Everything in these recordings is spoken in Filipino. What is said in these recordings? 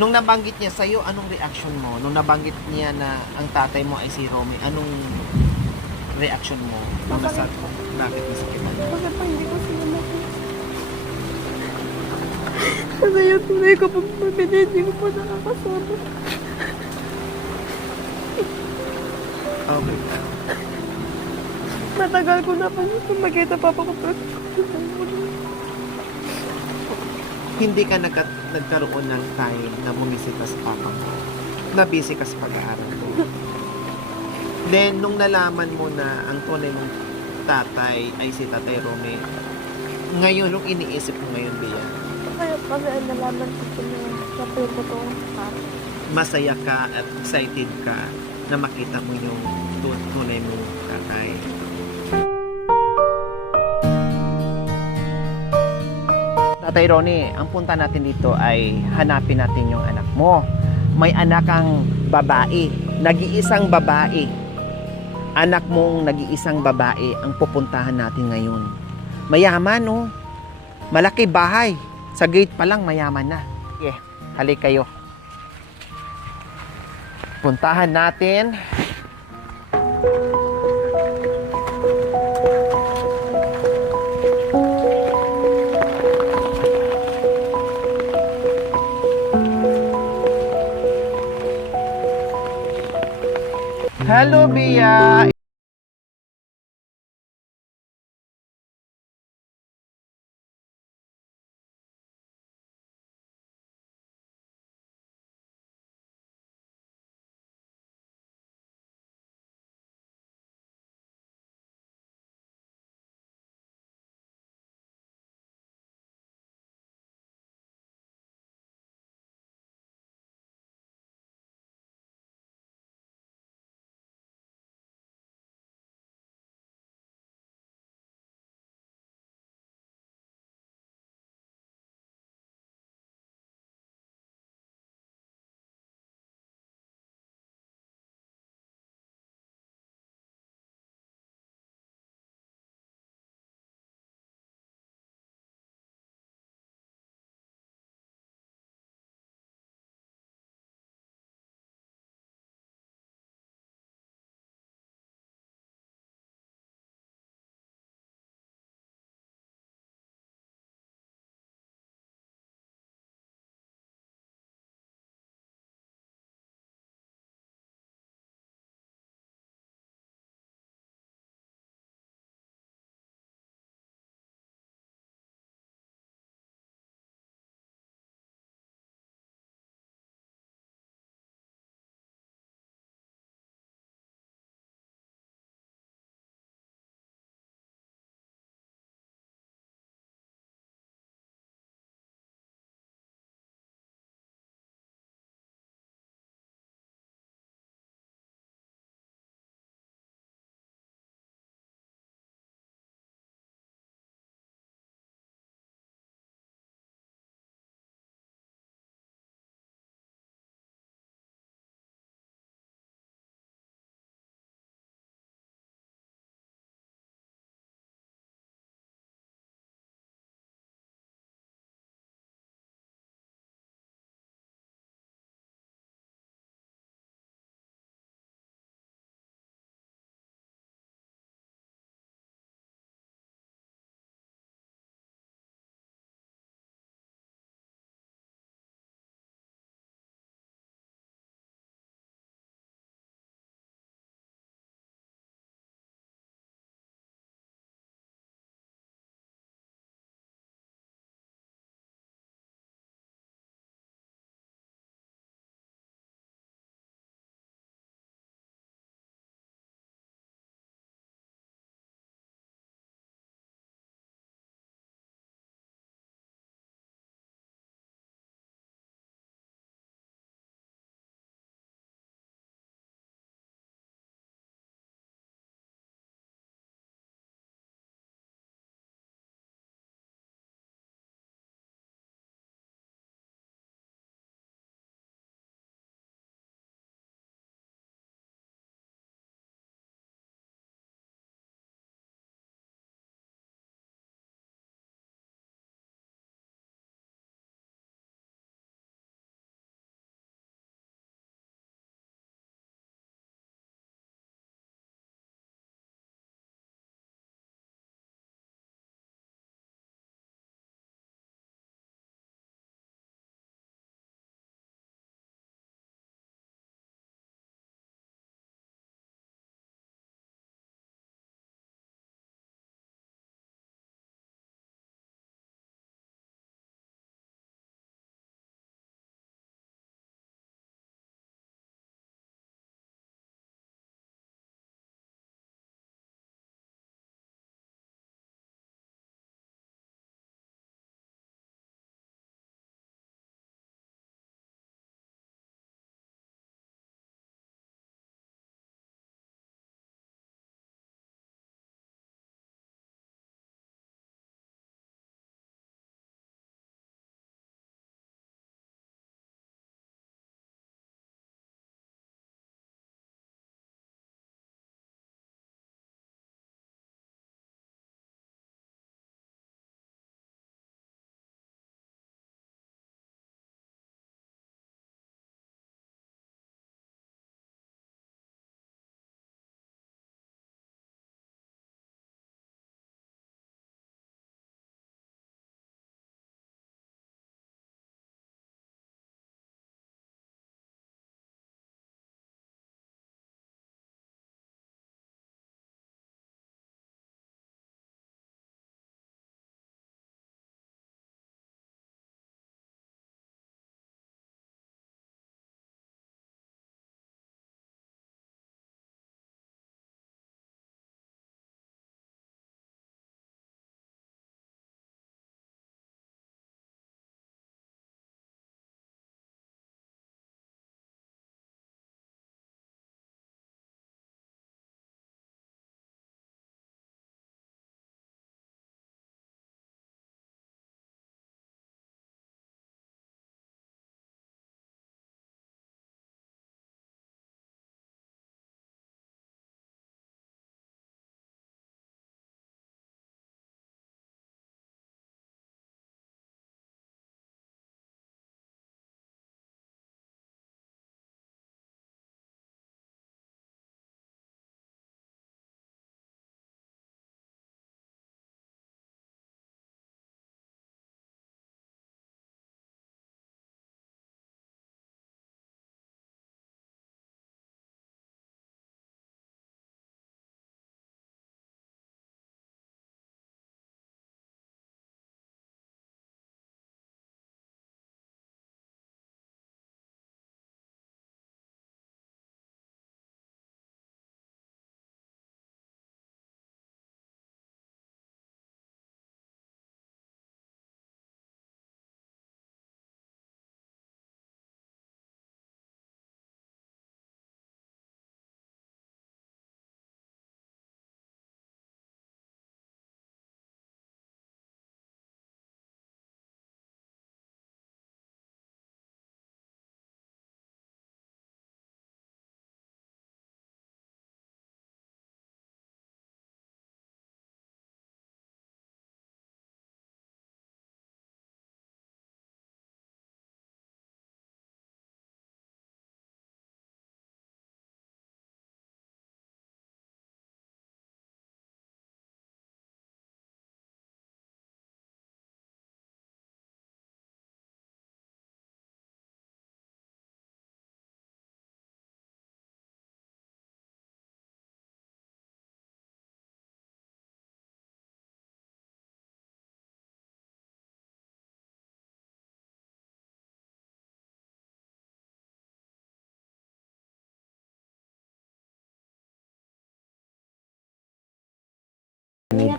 Nung nabanggit niya sa'yo, anong reaction mo? Nung nabanggit niya na ang tatay mo ay si Romy, anong reaction mo? Nung Masakit. nasa, bakit masakit? Bakit pa hindi ko sila nakita? Kasi yung tunay ko pang pamilya, hindi ko pa nakakasama. Okay. Matagal ko na pa makita papa ko. Pero Hindi ka nagkaroon ng time na bumisita sa papa mo. Na busy ka sa pag-aaral mo. Then, nung nalaman mo na ang tunay mong tatay ay si Tatay Romy, ngayon, nung iniisip mo ngayon, Bea, kaya kasi nalaman ko po na siya po yung totoong papa. masaya ka at excited ka na makita mo yung tunay mong tatay. Tatay Ronnie, ang punta natin dito ay hanapin natin yung anak mo. May anak kang babae, nag-iisang babae. Anak mong nag-iisang babae ang pupuntahan natin ngayon. Mayaman, oh. Malaki bahay. Sa gate pa lang, mayaman na. Okay, halik kayo. Puntahan natin. Hello, Bia.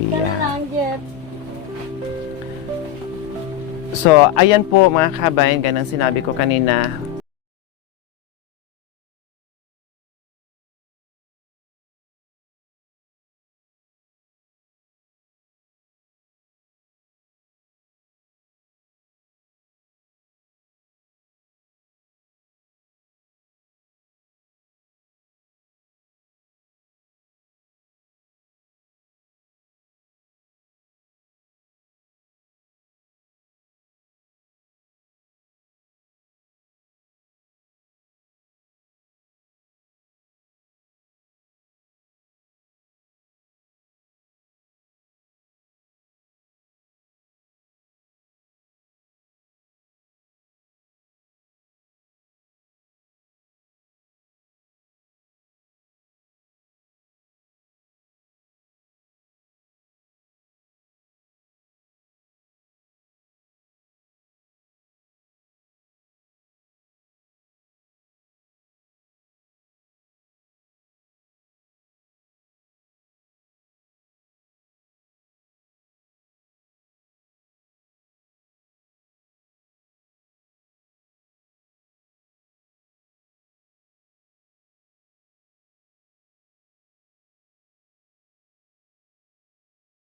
Sophia. lang, Jeff. So, ayan po mga kabayan, ganang sinabi ko kanina.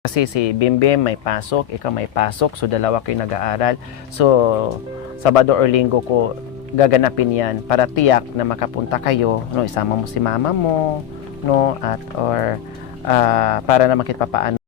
Kasi si Bimbim may pasok, ikaw may pasok, so dalawa kayo nag-aaral. So, Sabado or Linggo ko gaganapin yan para tiyak na makapunta kayo, no, isama mo si mama mo, no, at or para naman kahit papaano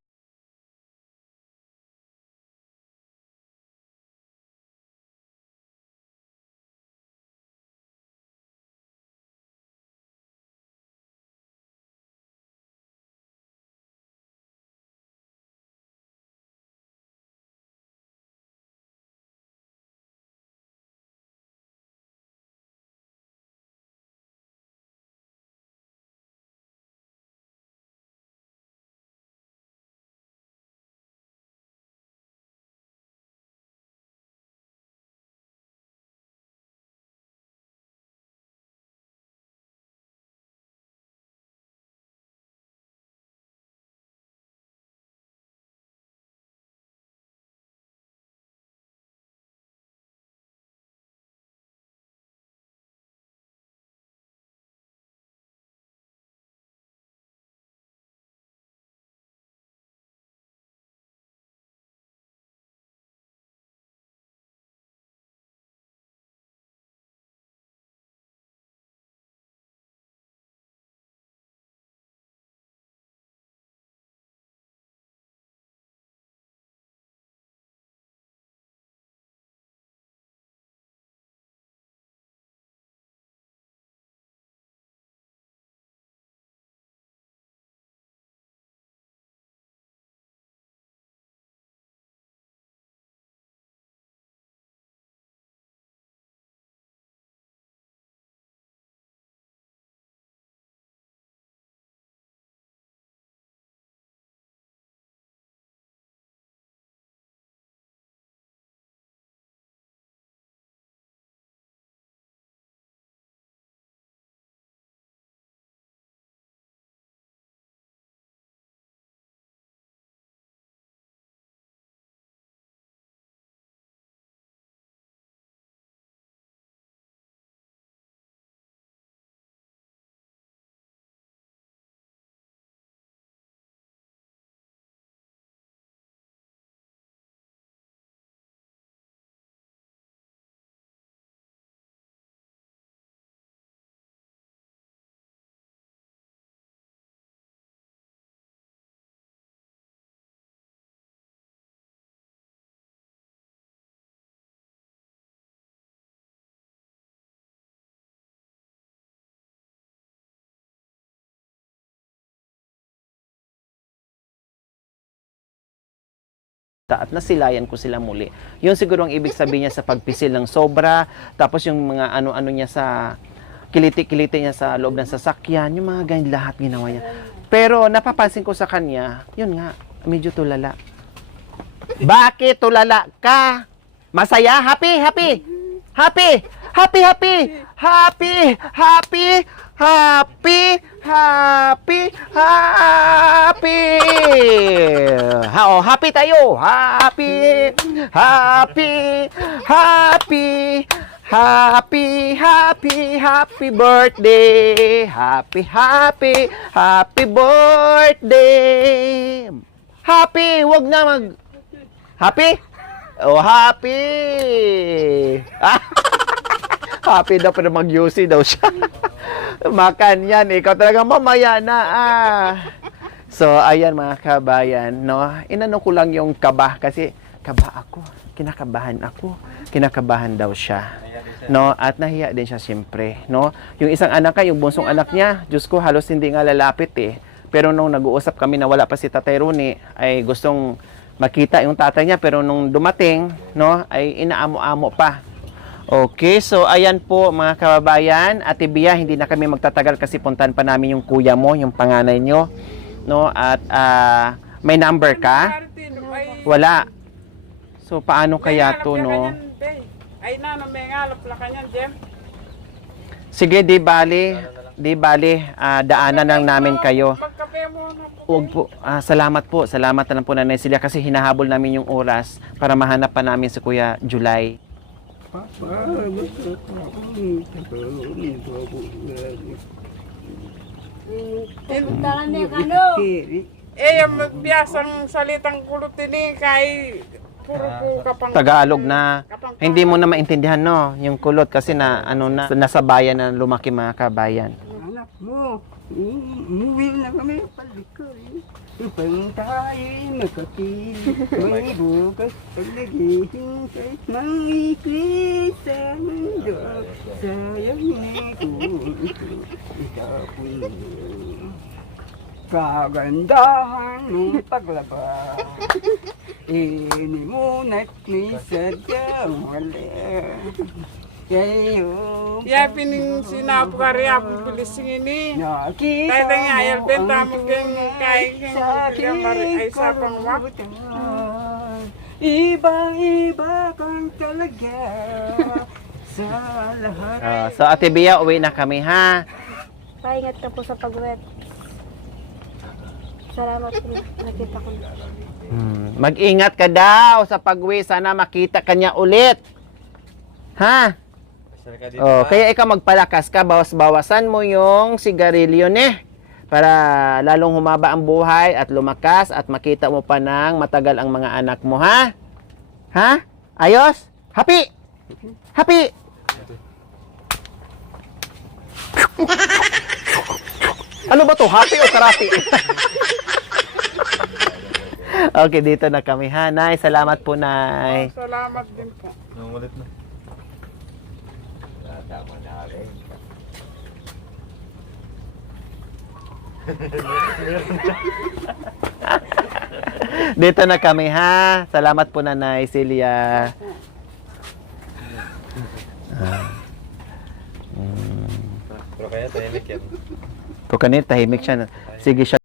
at nasilayan ko sila muli. Yun siguro ang ibig sabihin niya sa pagpisil ng sobra, tapos yung mga ano-ano niya sa kiliti-kiliti niya sa loob ng sasakyan, yung mga ganyan lahat ginawa niya. Pero napapansin ko sa kanya, yun nga, medyo tulala. Bakit tulala ka? Masaya? Happy? Happy? Happy? Happy, happy! Happy! Happy! Happy! Happy, happy. Happy tayo. Happy, happy, happy. Happy, happy, happy birthday. Happy, happy, happy birthday. Happy, wag na mag... Happy? Oh, happy. Happy daw pero mag-UC daw siya. Makan yan. Ikaw talaga mamaya na So, ayan mga kabayan, no? Inano ko lang yung kaba kasi kaba ako. Kinakabahan ako. Kinakabahan daw siya. No? At nahiya din siya siyempre, no? Yung isang anak yung bunsong anak niya, Diyos ko, halos hindi nga lalapit eh. Pero nung nag-uusap kami na wala pa si Tatay Roni, ay gustong makita yung tatay niya. Pero nung dumating, no, ay inaamo-amo pa. Okay, so ayan po mga kababayan. Ate Bia, hindi na kami magtatagal kasi puntahan pa namin yung kuya mo, yung panganay nyo. No? At may number ka? Wala. So paano kaya to, no? Ay na, may ngalap la kanyan, Jem. Sige, di bali, daanan lang namin kayo. Magkape mo na po. Huwag po, salamat po. Salamat na lang po Nanay Celia kasi hinahabol namin yung oras para mahanap pa namin si Kuya July. Yung magbiasang salitang kulutin kay puro po kapang... Tagalog na. Hindi mo na maintindihan, no? Yung kulot kasi na, nasa bayan na lumaki mga kabayan. Anak mo, umuwi na kami palikoy. Upang tayo makapili, may bukas paglagihintay, mangikli sa mundo, sayang ni kung ikapoy. Kagandahan ng paglaba, ini mo na't ni sadyang wala. Kayo, Ya pining sinapukari ako pilising ini. nakita Tayo nga, ayal mo benta ang mo keng kain keng gamari ay sapang wak. Ibang-iba kang talaga sa lahat. So Ate Bia, uwi na kami, ha? Paingat ka po sa pag-wet. Salamat po. Nakita ko. Mag-ingat ka daw sa pag-uwi. Sana makita ka niya ulit. Ha? Oh, kaya ikaw magpalakas ka, bawas-bawasan mo yung sigarilyo para lalong humaba ang buhay at lumakas at makita mo pa ng matagal ang mga anak mo, ha? Ha? Ayos? Happy? Happy? Ano ba to? Happy o karate? Okay, dito na kami, ha? Nay, salamat po, Nay. Salamat din po. Nangulit na. Dito na kami, ha? Salamat po, Nanay Celia. Pero kaya tahimik yan. Pero kanina, tahimik siya. Sige siya.